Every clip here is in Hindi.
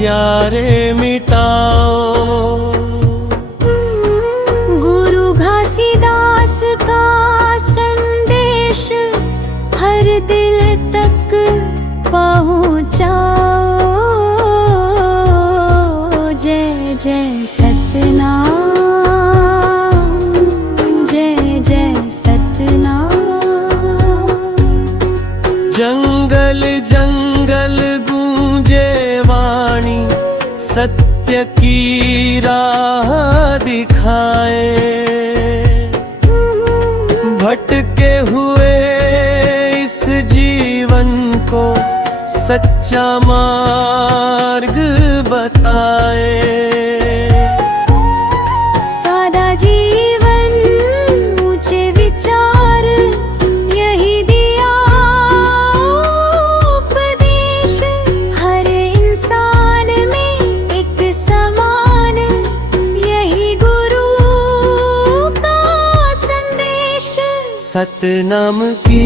अंधियारे मिटाओ। गुरु घासीदास का संदेश हर दिल तक पहुँचाओ। जय जय सतनाम, जय जय सतनाम। जंगल जंगल गूंजे वाणी, सत्य की राह दिखाए। भटके हुए इस जीवन को सच्चा मार्ग बताए। सादा जीवन ऊंचे विचार, यही दिया उपदेश। हर इंसान में एक समान, यही गुरु का संदेश। सतनाम की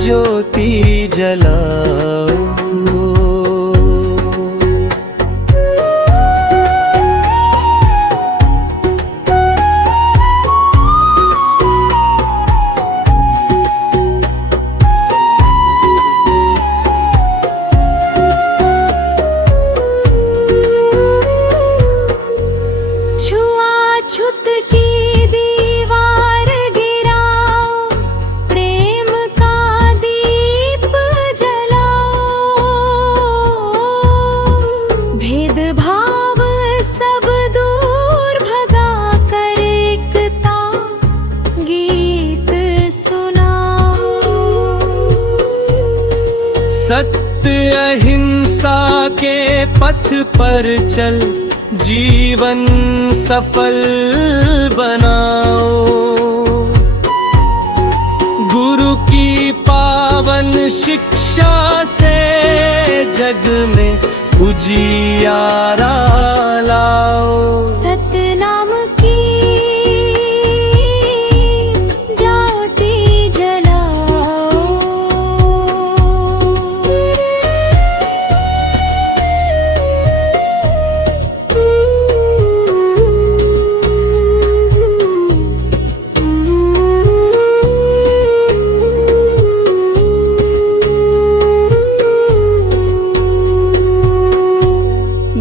ज्योति जलाओ। छुआछूत की दीवार गिराओ, प्रेम का दीप जलाओ। भेदभाव सब दूर भगा कर एकता गीत सुनाओ। सत्य अहिंसा के पथ पर चल, जीवन सफल बनाओ। गुरु की पावन शिक्षा से जग में उजियारा लाओ। सतनाम की ज्योति जलाओ।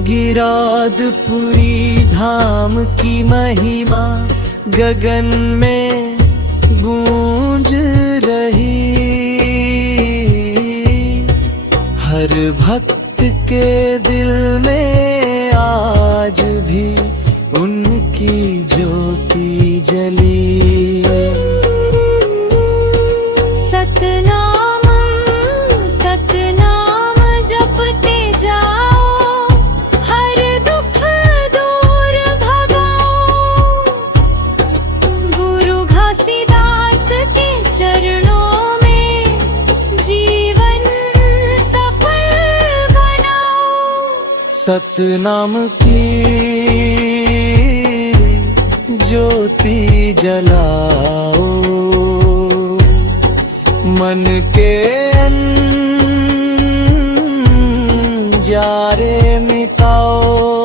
गिरादपुरी धाम की महिमा गगन में गूंज रही। हर भक्त के दिल में आज भी उनकी ज्योति जली। सतनाम सतनाम जपते जाओ, हर दुख दूर भगाओ। गुरु घासीदास के चरणों में जीवन सफल बनाओ। सतनाम की ज्योति जलाओ। मन के अंधियारे मिटाओ।